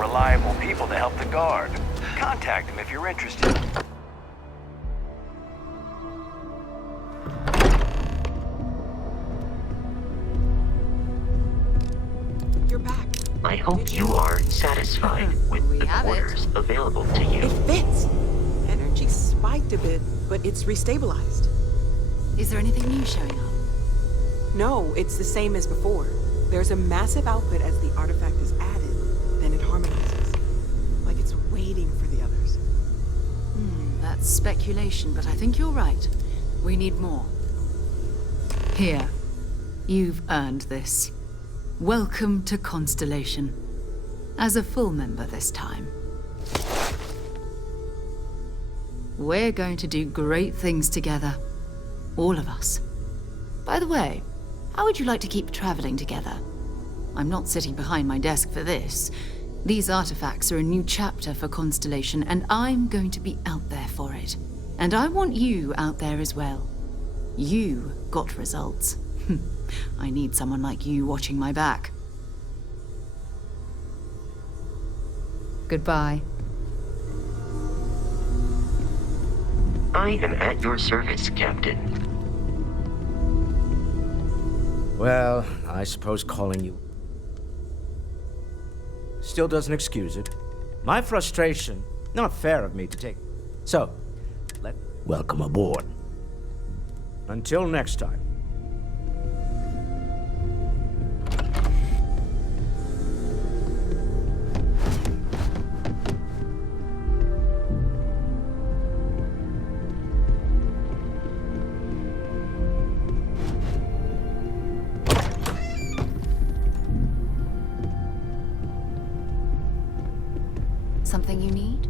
reliable people to help the guard. Contact them if you're interested. You're back. I hope you are satisfied with the quarters available to you. It fits. Energy spiked a bit, but it's restabilized. Is there anything new showing up? No, it's the same as before. There's a massive output as the artifact is added, then it harmonizes. Like it's waiting for the others. That's speculation, but I think you're right. We need more. Here. You've earned this. Welcome to Constellation. As a full member this time. We're going to do great things together. All of us. By the way, how would you like to keep traveling together? I'm not sitting behind my desk for this. These artifacts are a new chapter for Constellation, and I'm going to be out there for it. And I want you out there as well. You got results. I need someone like you watching my back. Goodbye. I am at your service, Captain. Well, I suppose calling you still doesn't excuse it. My frustration, not fair of me to take. So, welcome aboard. Until next time. Something you need?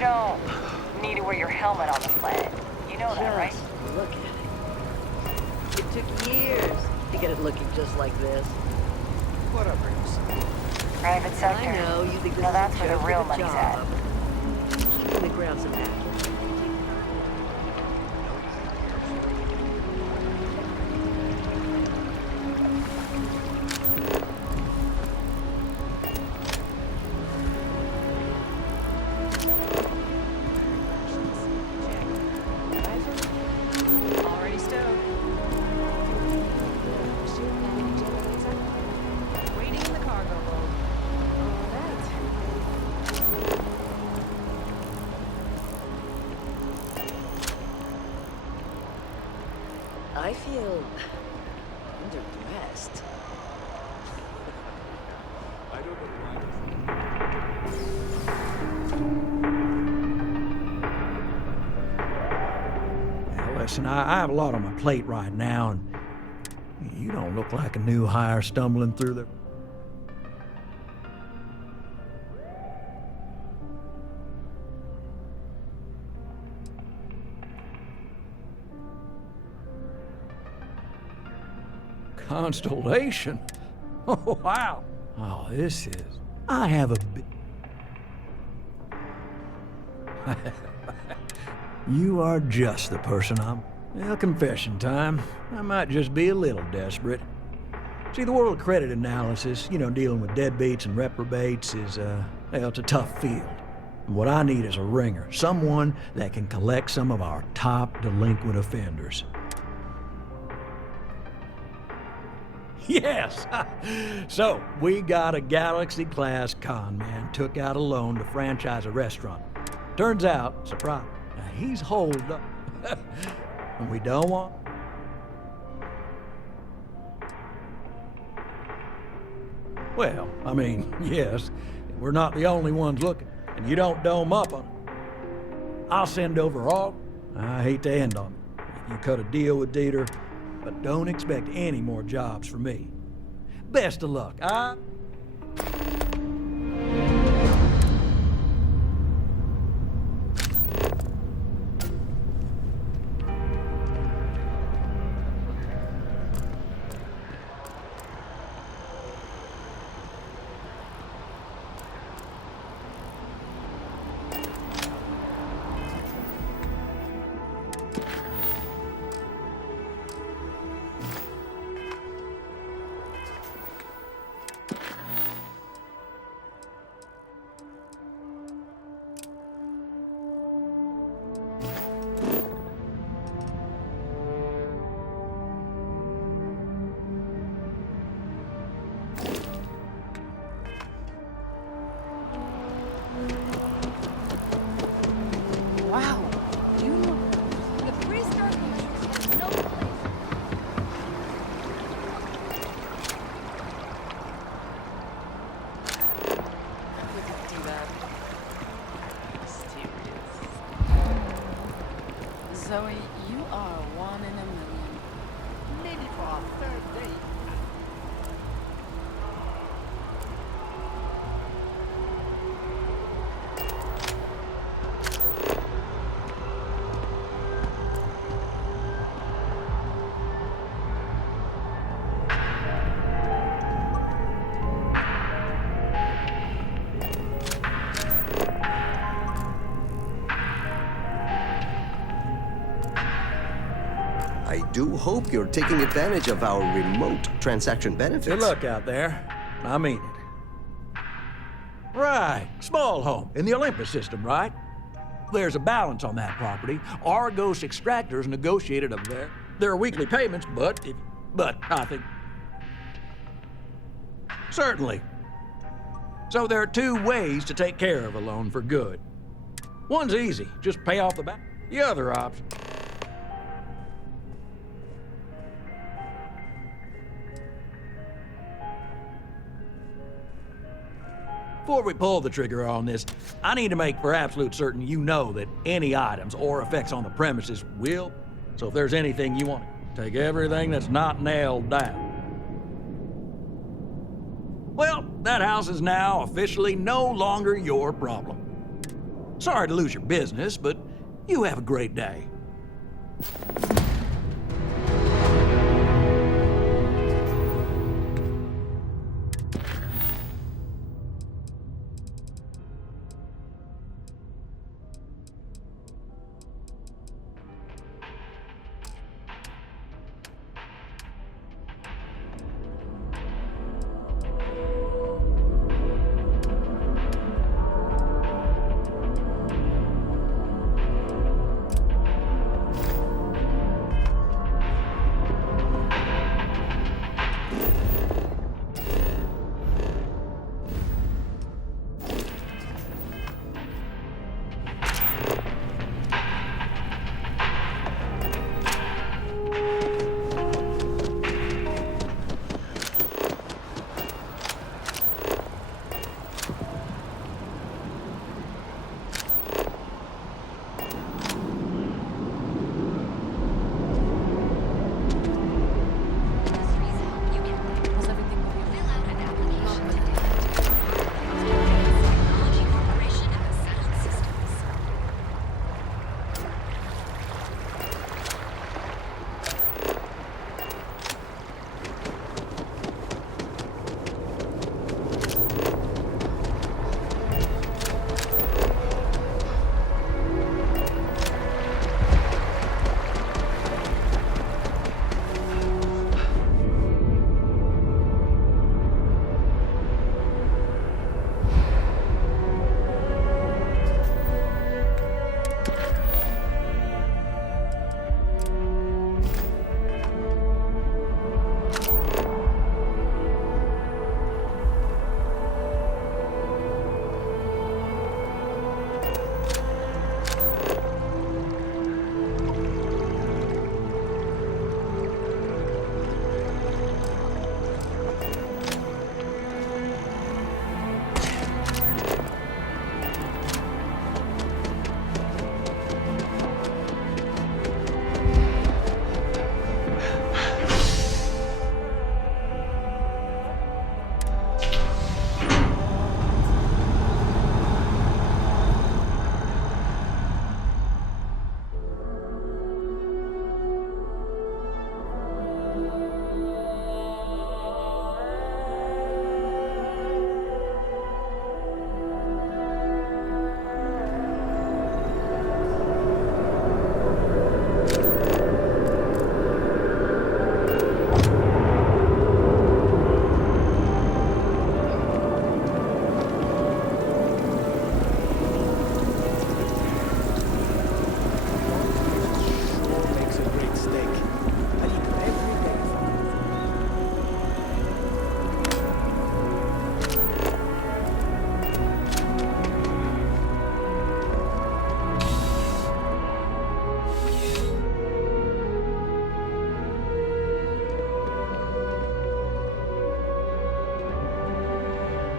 You don't need to wear your helmet on the planet. You know that, right? Just look at it. It took years to get it looking just like this. Whatever you say. Private sector. I know, you think this Now is that's a where the joke real of a money's at. job. Keeping the ground some natural. Already stowed. Waiting in the cargo hold. All right. I feel underdressed. Now, listen, I have a lot on my plate right now, and you don't look like a new hire stumbling through the... Constellation? Oh, wow. Oh, this is... I have a bit... You are just the person I'm... Well, confession time. I might just be a little desperate. See, the world credit analysis, you know, dealing with deadbeats and reprobates is, well, it's a tough field. And what I need is a ringer. Someone that can collect some of our top delinquent offenders. Yes! So, we got a Galaxy-class con man took out a loan to franchise a restaurant. Turns out, surprise, he's holed up. And we don't want... Well, I mean, yes, we're not the only ones looking, and you don't dome up on it. I'll send over all... I hate to end on it. If you cut a deal with Dieter, but don't expect any more jobs from me. Best of luck, Wow. You know, the prehistoric cultures have no place. We could do that. Mysterious. Zoe, you are one in a million. Maybe for our third date. I do hope you're taking advantage of our remote transaction benefits. Good luck out there. I mean it. Right. Small home in the Olympus system, right? There's a balance on that property. Argos extractors negotiated their weekly payments, but I think... Certainly. So there are two ways to take care of a loan for good. One's easy. Just pay off the back. The other option... Before we pull the trigger on this, I need to make for absolute certain you know that any items or effects on the premises will. So if there's anything you want, take everything that's not nailed down. Well, that house is now officially no longer your problem. Sorry to lose your business, but you have a great day.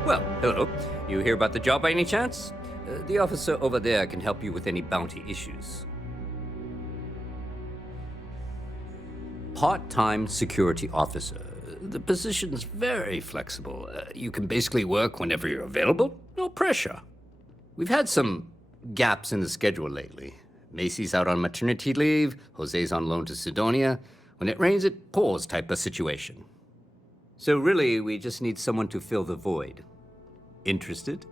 Well, hello. You hear about the job by any chance? The officer over there can help you with any bounty issues. Part-time security officer. The position's very flexible. You can basically work whenever you're available. No pressure. We've had some gaps in the schedule lately. Macy's out on maternity leave, Jose's on loan to Sidonia. When it rains, it pours type of situation. So really, we just need someone to fill the void. Interested?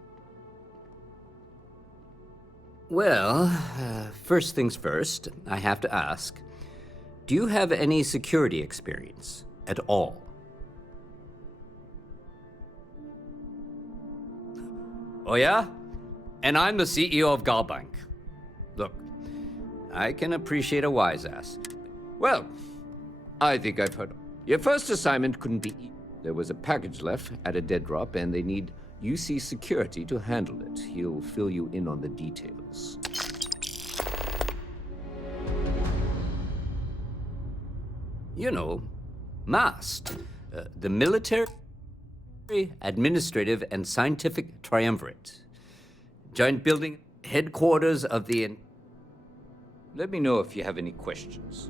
Well, first things first, I have to ask, do you have any security experience at all? Oh yeah? And I'm the CEO of Galbank. Look, I can appreciate a wise ass. Well, I think I've heard. Your first assignment couldn't be. There was a package left at a dead drop, and they need UC security to handle it. He'll fill you in on the details. You know, MAST, the Military, Administrative, and Scientific Triumvirate. Giant building, headquarters of the... Let me know if you have any questions.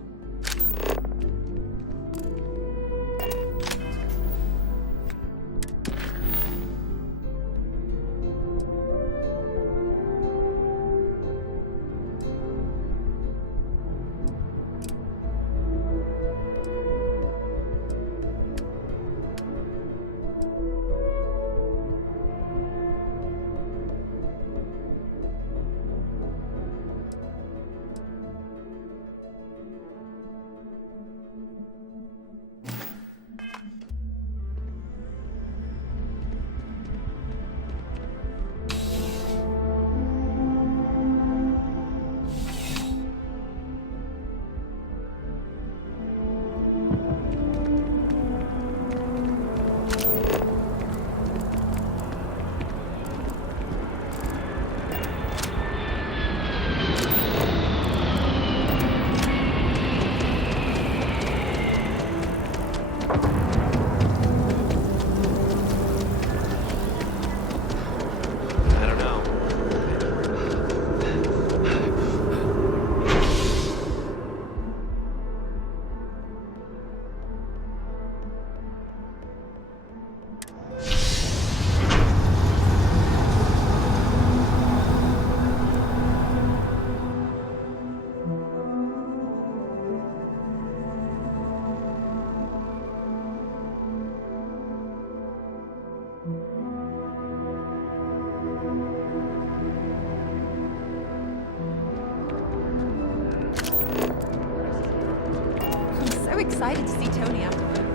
excited to see Tony afterward.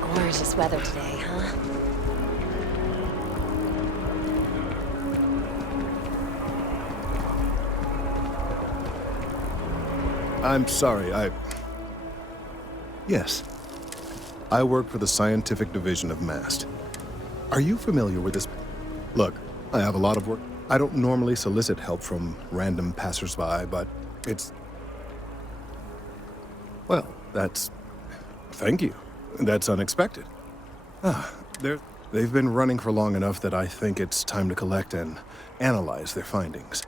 Gorgeous weather today, huh? I'm sorry, Yes. I work for the Scientific Division of MAST. Are you familiar with this? Look, I have a lot of work. I don't normally solicit help from random passersby, but it's... Well, that's... Thank you. That's unexpected. They've been running for long enough that I think it's time to collect and analyze their findings.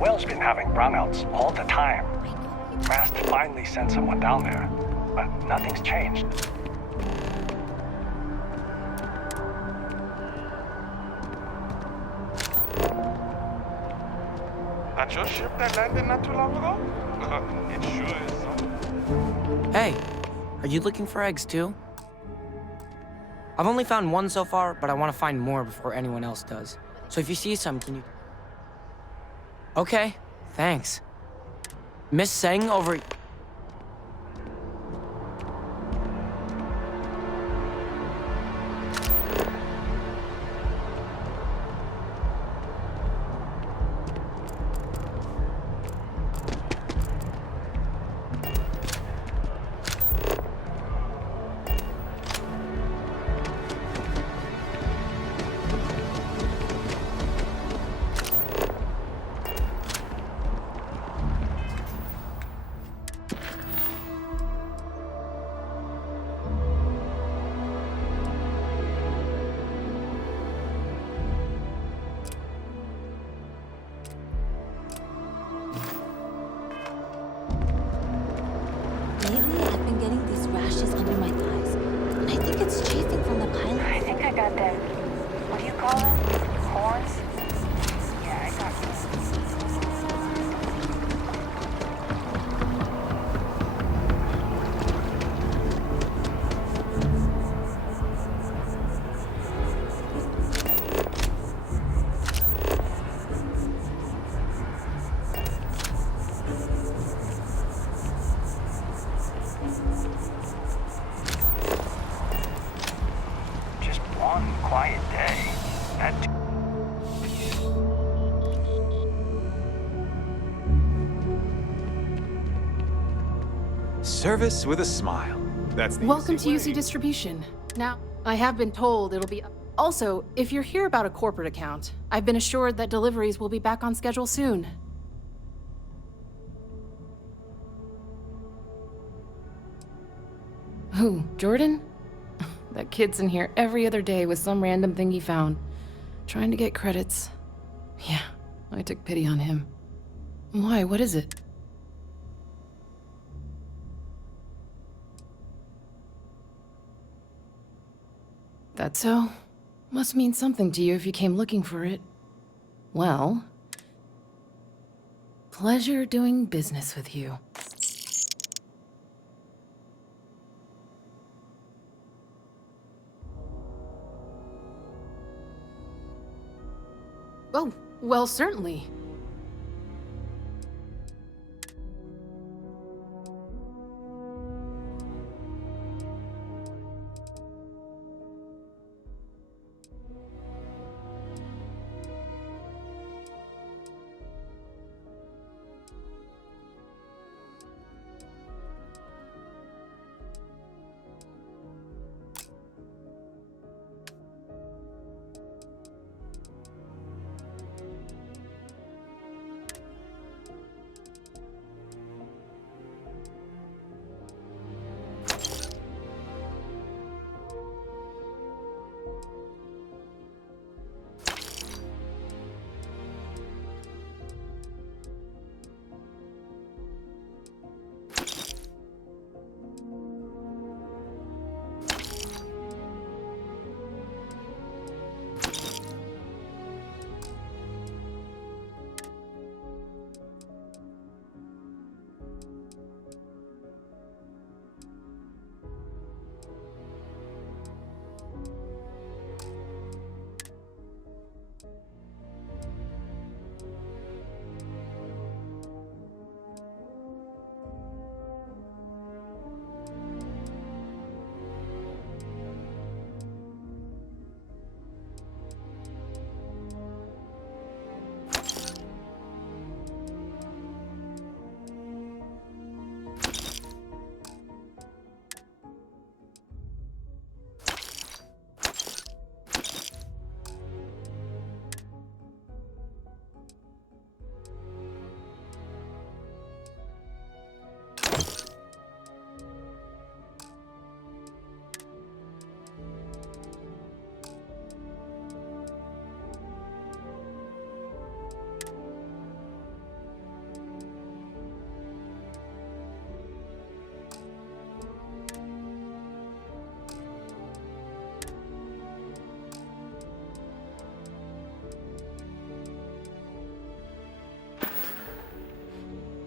well's been having brownouts all the time. Mast finally sent someone down there, but nothing's changed. That's your ship that landed not too long ago? It sure is. Hey, are you looking for eggs too? I've only found one so far, but I want to find more before anyone else does. So if you see some, can you... Okay, thanks. Miss Seng over... Lately, I've been getting these rashes under my thighs, and I think it's chafing from the pilot. I think I got them. What do you call them? Horns? Yeah, I got them. Just one quiet day. That Service with a smile. That's the Welcome easy to way. UC Distribution. Now, I have been told it'll be... Also, if you're here about a corporate account, I've been assured that deliveries will be back on schedule soon. Who, Jordan? That kid's in here every other day with some random thing he found, trying to get credits. Yeah, I took pity on him. Why, what is it? That so? Must mean something to you if you came looking for it. Well, pleasure doing business with you. Oh, well, certainly.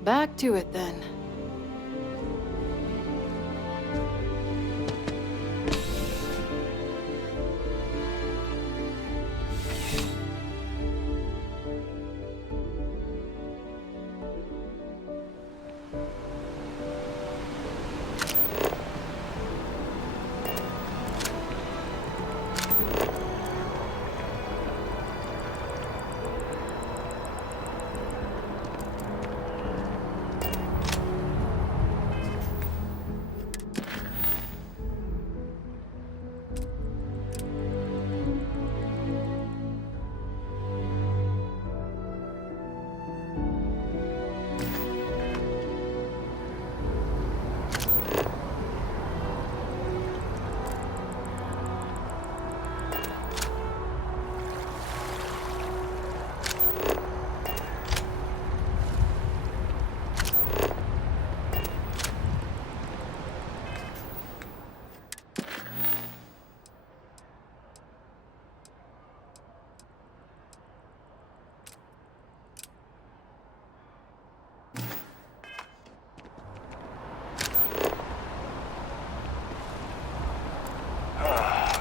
Back to it then.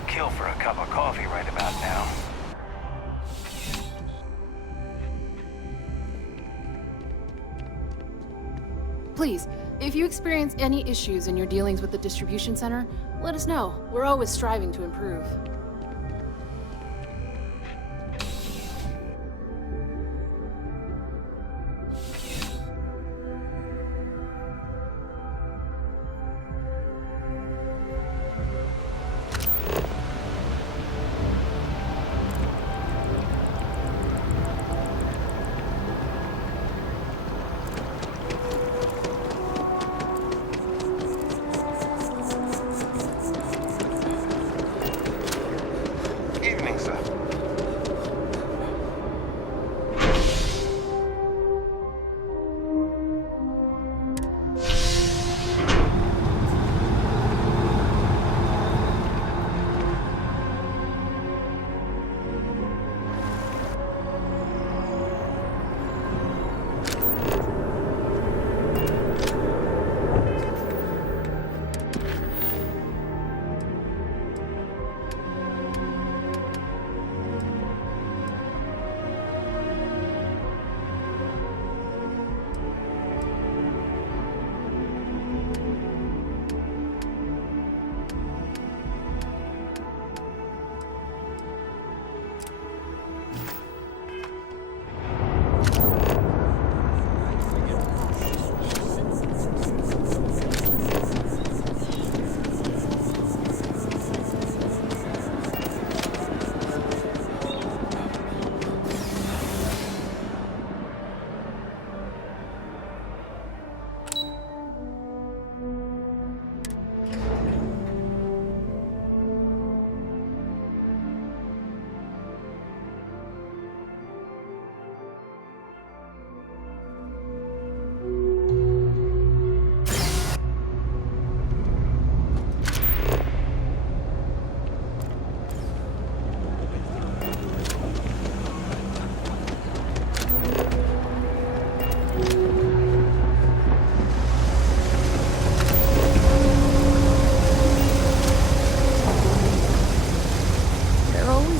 Kill for a cup of coffee right about now. Please, if you experience any issues in your dealings with the distribution center, let us know. We're always striving to improve.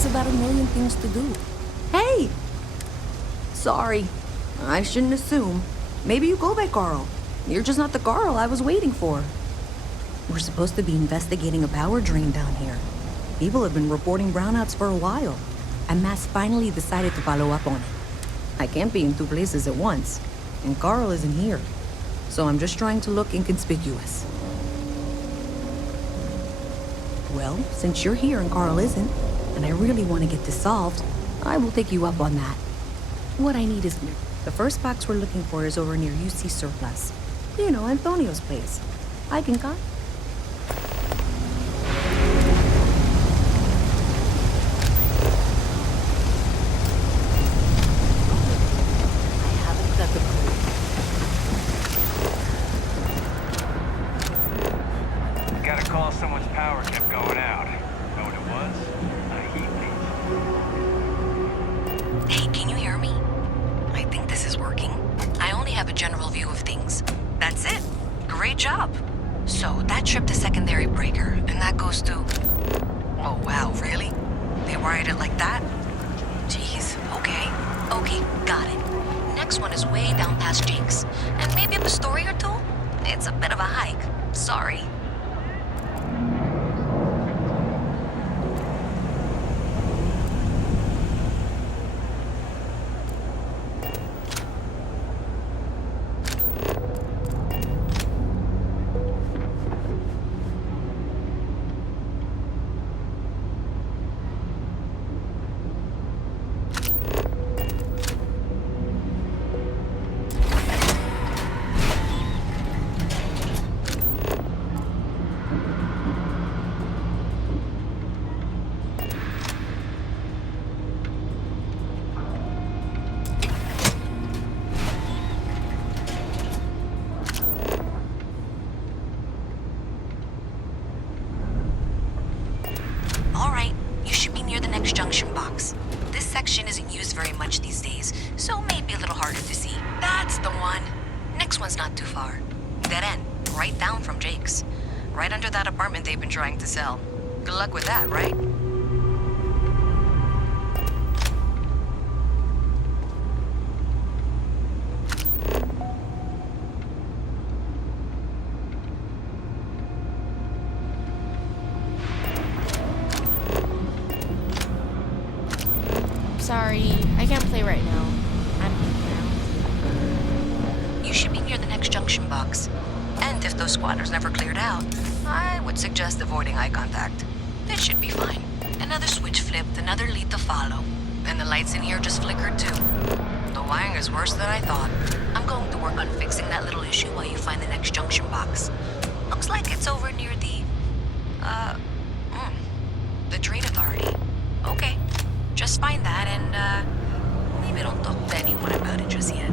About a million things to do. Hey! Sorry. I shouldn't assume. Maybe you go by Carl. You're just not the Carl I was waiting for. We're supposed to be investigating a power drain down here. People have been reporting brownouts for a while, and Mass finally decided to follow up on it. I can't be in two places at once, and Carl isn't here, so I'm just trying to look inconspicuous. Well, since you're here and Carl isn't, and I really want to get this solved, I will take you up on that. What I need is the first box we're looking for is over near UC Surplus. You know, Antonio's place. I can come. Gotta call someone's power kept going out. Know what it was? A heat leak. Hey, can you hear me? I think this is working. I only have have a general view of things. That's it. Great job. So, that trip to Secondary Breaker, and that goes to... Oh, wow, really? They wired it like that? Jeez, okay. Okay, got it. Next one is way down past Jake's. And maybe up a story or two? It's a bit of a hike. Sorry. Junction box. This section isn't used very much these days, so maybe a little harder to see. That's the one. Next one's not too far. Dead end, right down from Jake's. Right under that apartment they've been trying to sell. Good luck with that, right? Sorry, I can't play right now. You should be near the next junction box. And if those squatters never cleared out, I would suggest avoiding eye contact. This should be fine. Another switch flipped, another lead to follow. And the lights in here just flickered too. The wiring is worse than I thought. I'm going to work on fixing that little issue while you find the next junction box. Looks like it's over near the train authority. Okay. Just find that and, maybe don't talk to anyone about it just yet.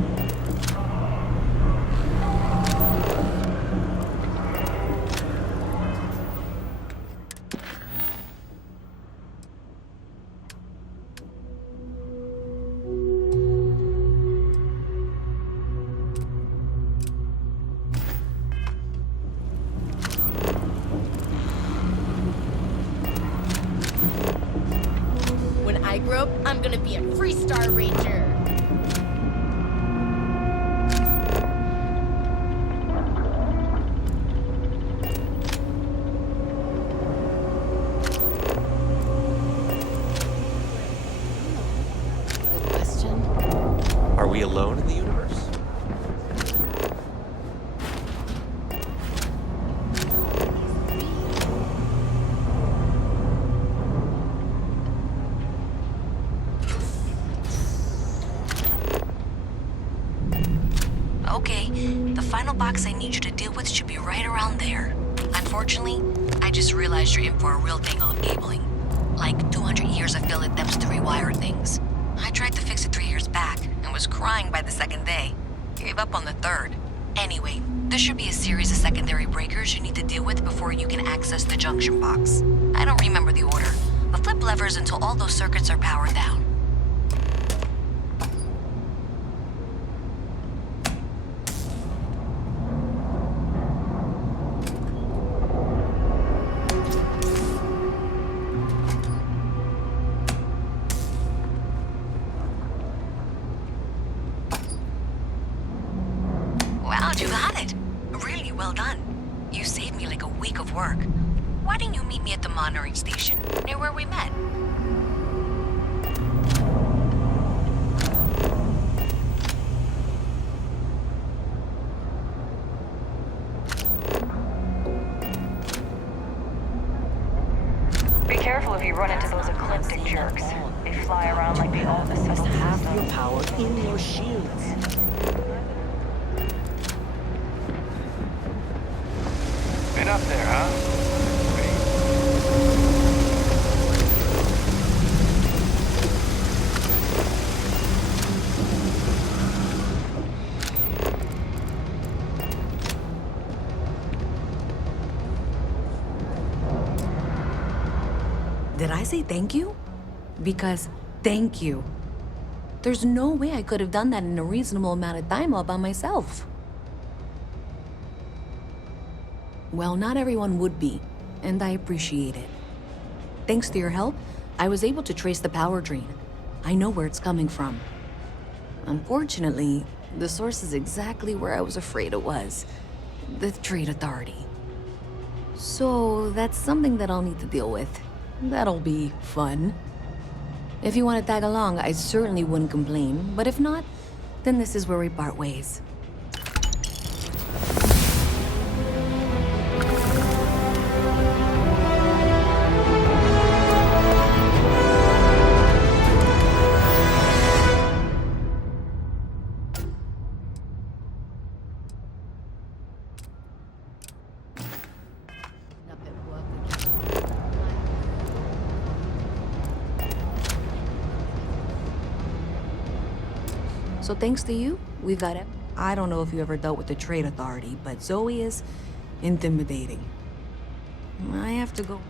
I'm gonna be a Freestar Ranger. Good question. Are we alone in the universe? Okay, the final box I need you to deal with should be right around there. Unfortunately, I just realized you're in for a real tangle of cabling. Like 200 years of fill attempts to rewire things. I tried to fix it 3 years back and was crying by the second day. Gave up on the third. Anyway, there should be a series of secondary breakers you need to deal with before you can access the junction box. I don't remember the order, but flip levers until all those circuits are powered down. Wow, you got it. Really well done. You saved me like a week of work. Why didn't you meet me at the monitoring station, near where we met? Be careful if you run into those ecliptic jerks. They fly around like they own the subtle Half your power in your shields. Been up there, huh? Did I say thank you? Because thank you. There's no way I could have done that in a reasonable amount of time all by myself. Well, not everyone would be, and I appreciate it. Thanks to your help, I was able to trace the power drain. I know where it's coming from. Unfortunately, the source is exactly where I was afraid it was. The Trade Authority. So that's something that I'll need to deal with. That'll be fun. If you want to tag along, I certainly wouldn't complain, but if not, then this is where we part ways. So thanks to you, we've got it. I don't know if you ever dealt with the Trade Authority, but Zoe is intimidating. I have to go.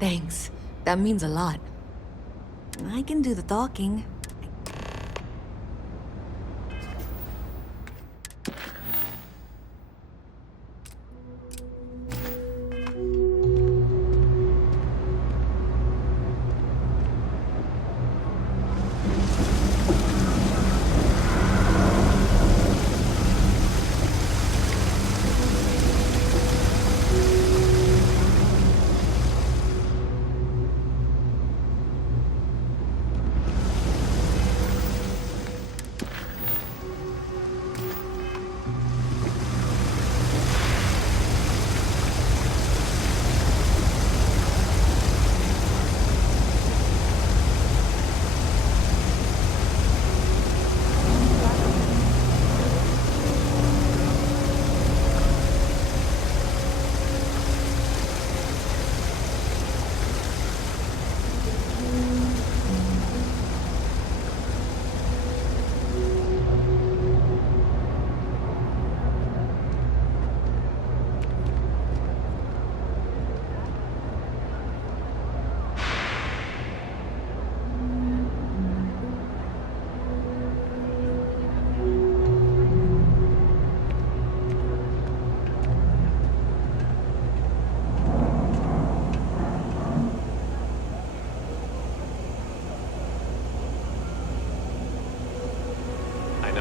Thanks. That means a lot. I can do the talking.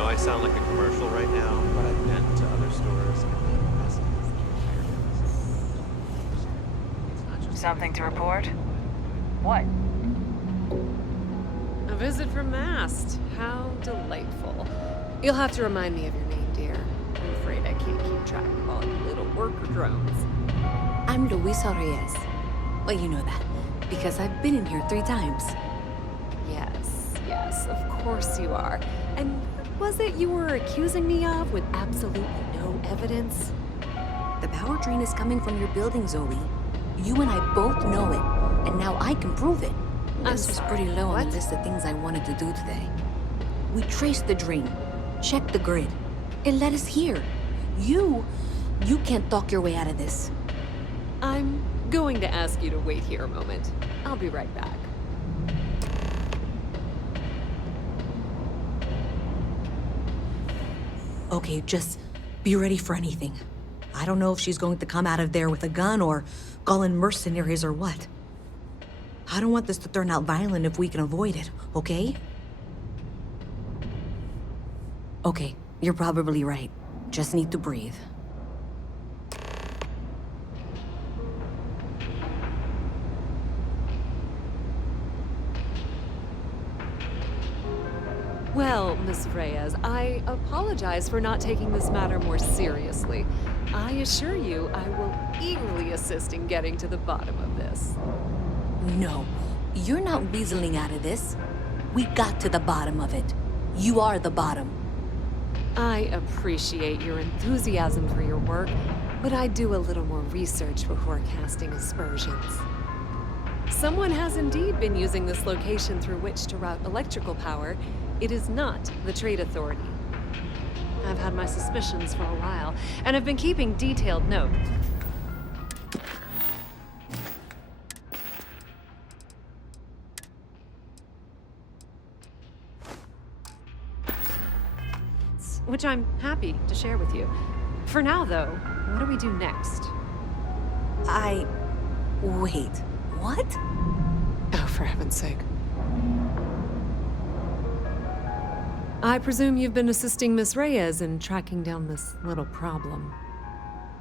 I sound like a commercial right now, but I've been to other stores. Something to report? What? A visit from Mast. How delightful. You'll have to remind me of your name, dear. I'm afraid I can't keep track of all you little worker drones. I'm Luisa Reyes. Well, you know that, because I've been in here 3 times. Yes, of course you are. And what was it you were accusing me of with absolutely no evidence? The power drain is coming from your building, Zoe. You and I both know it, and now I can prove it. This was pretty low on the list of things I wanted to do today. We traced the drain, checked the grid. It led us here. You can't talk your way out of this. I'm going to ask you to wait here a moment. I'll be right back. Okay, just be ready for anything. I don't know if she's going to come out of there with a gun or call in mercenaries or what. I don't want this to turn out violent if we can avoid it, okay? Okay, you're probably right. Just need to breathe. Well, Miss Reyes, I apologize for not taking this matter more seriously. I assure you I will eagerly assist in getting to the bottom of this. No, you're not weaseling out of this. We got to the bottom of it. You are the bottom. I appreciate your enthusiasm for your work, but I do a little more research before casting aspersions. Someone has indeed been using this location through which to route electrical power. It is not the Trade Authority. I've had my suspicions for a while, and have been keeping detailed note. which I'm happy to share with you. For now, though, what do we do next? Wait, what? Oh, for heaven's sake. I presume you've been assisting Miss Reyes in tracking down this little problem.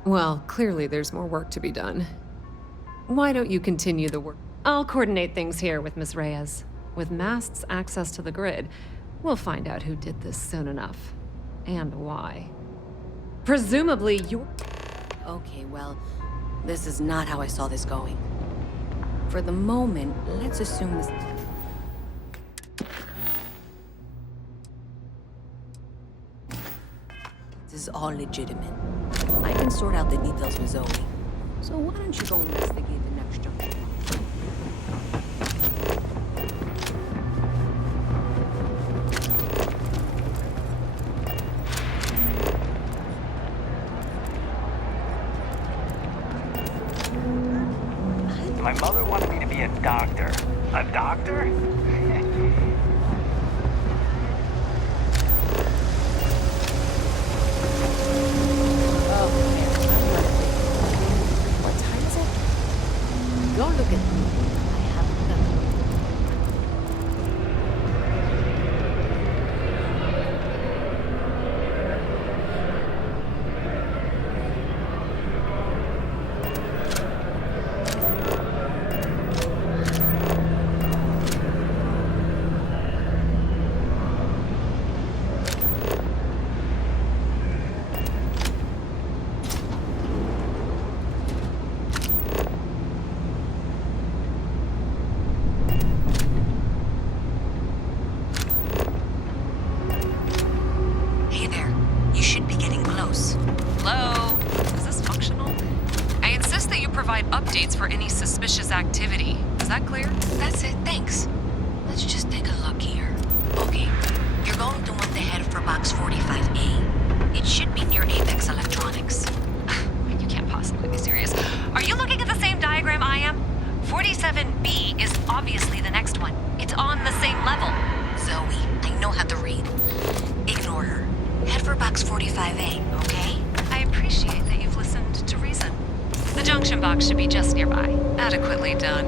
Well, clearly there's more work to be done. Why don't you continue the work? I'll coordinate things here with Miss Reyes. With Mast's access to the grid, we'll find out who did this soon enough. And why. Presumably you're... Okay, well, this is not how I saw this going. For the moment, let's assume this... This is all legitimate. I can sort out the details with Zoe. So why don't you go investigate the next junction? My mother wanted me to be a doctor. A doctor? What time is it? Go look at me. I haven't done it. Updates for any suspicious activity. Is that clear? That's it, thanks. Let's just take a look here. Okay, you're going to want to head for box 45A. It should be near Apex Electronics. You can't possibly be serious. Are you looking at the same diagram I am? 47B is obviously the next one. It's on the same level. Zoe, I know how to read. Ignore her. Head for box 45A, okay? I appreciate that you've listened to reason. The junction box should be just nearby. Adequately done.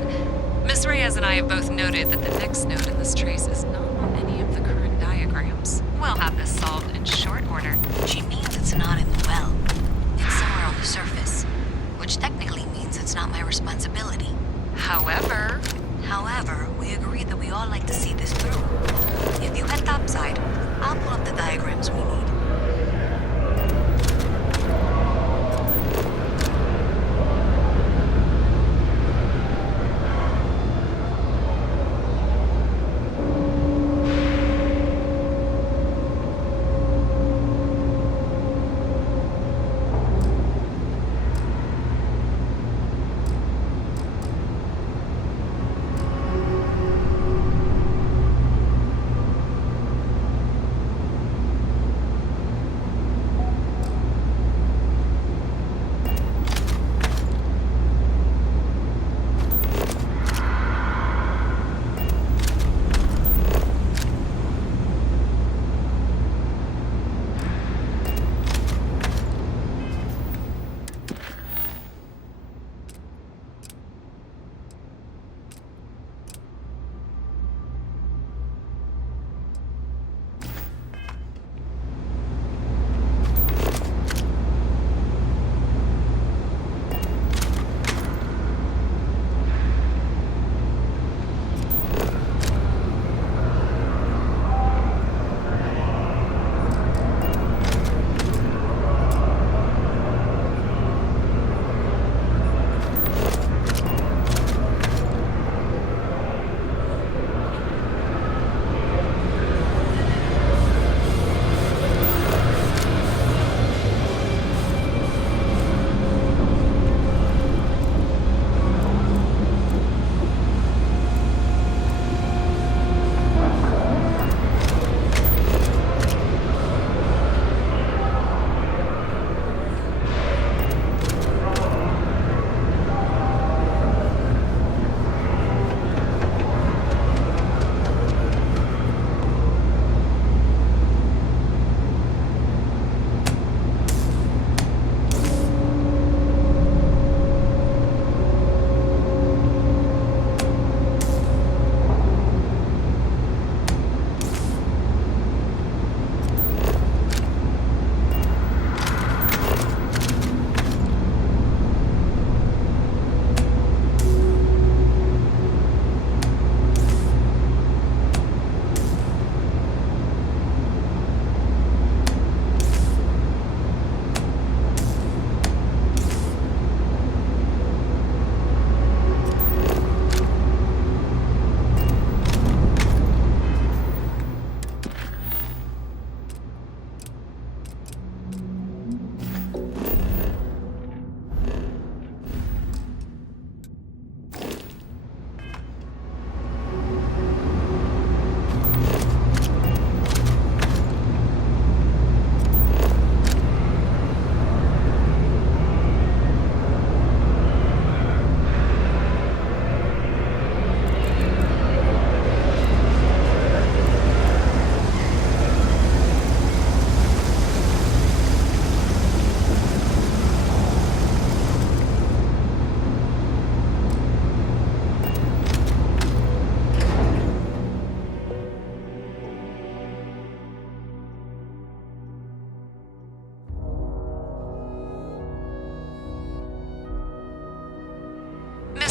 Miss Reyes and I have both noted that the next node in this trace is not on any of the current diagrams. We'll have this solved in short order. She means it's not in the well. It's somewhere on the surface. Which technically means it's not my responsibility. However, we agreed that we all like to see this through. If you head topside, I'll pull up the diagrams we need.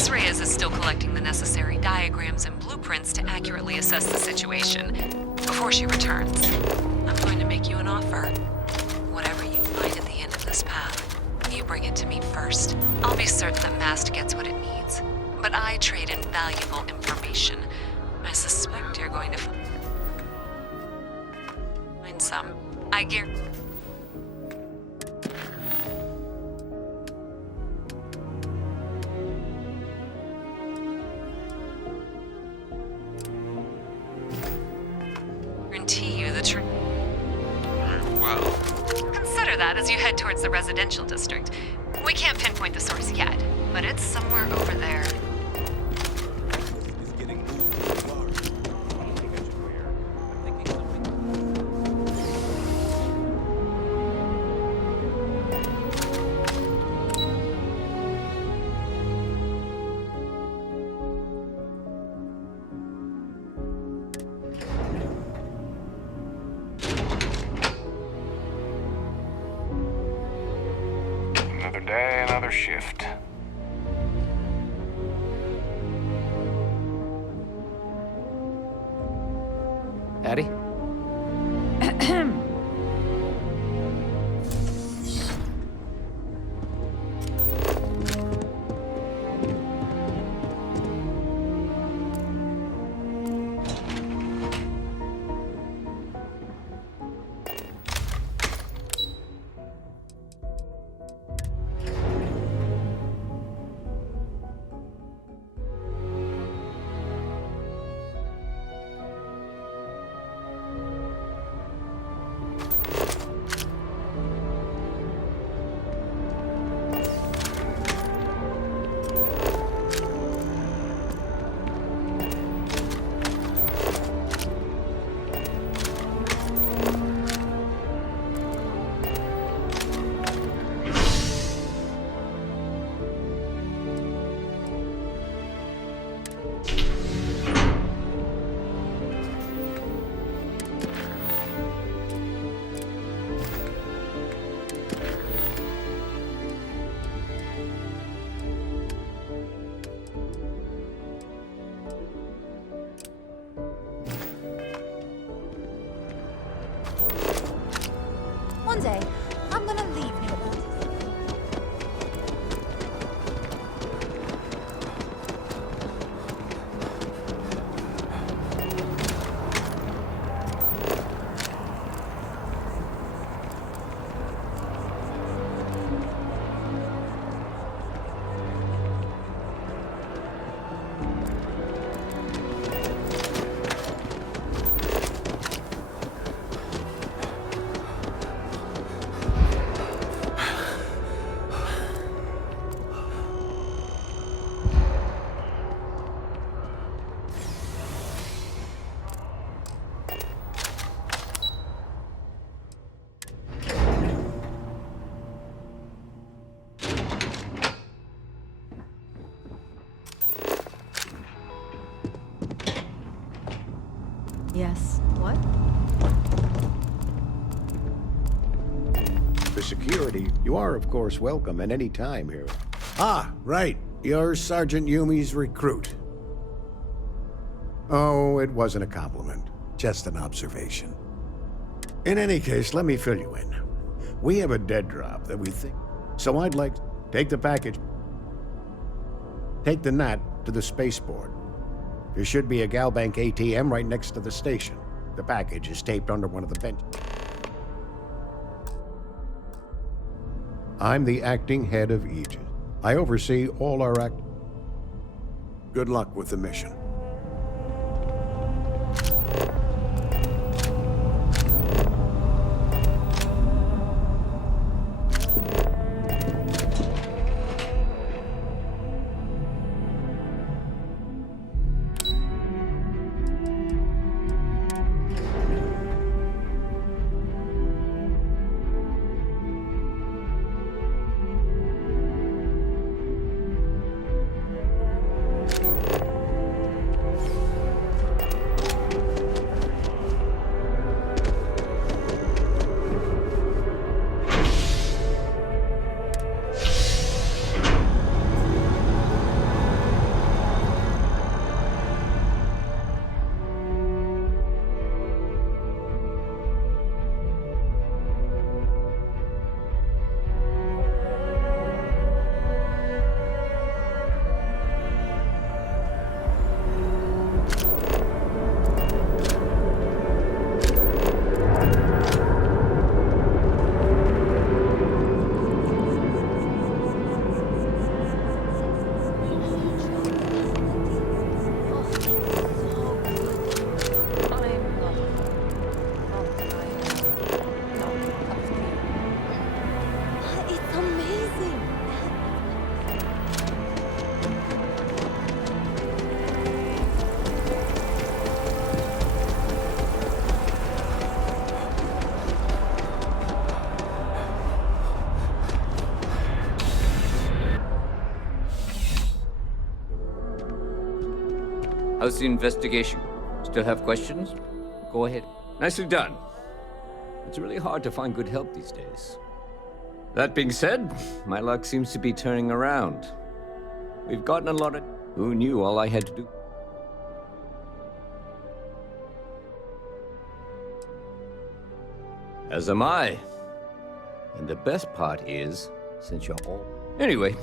Miss Reyes is still collecting the necessary diagrams and blueprints to accurately assess the situation. Before she returns, I'm going to make you an offer. Whatever you find at the end of this path, you bring it to me first. I'll be certain that Mast gets what it needs, but I trade in valuable information. I suspect you're going to find some. I guarantee. You the truth. Well. Consider that as you head towards the residential district. We can't pinpoint the source yet, but it's somewhere over there. Another day, another shift. Eddie? One day, I'm gonna leave New Atlantis. Yes. What? For security, you are, of course, welcome at any time here. Ah, right. You're Sergeant Yumi's recruit. Oh, it wasn't a compliment. Just an observation. In any case, let me fill you in. We have a dead drop that we think... So I'd like to take the package. Take the NAT to the spaceport. There should be a Galbank ATM right next to the station. The package is taped under one of the benches. I'm the acting head of Aegis. I oversee all our act... Good luck with the mission. How's the investigation? Still have questions? Go ahead. Nicely done. It's really hard to find good help these days. That being said, my luck seems to be turning around. We've gotten a lot of... Who knew all I had to do? As am I. And the best part is, since you're all... Anyway,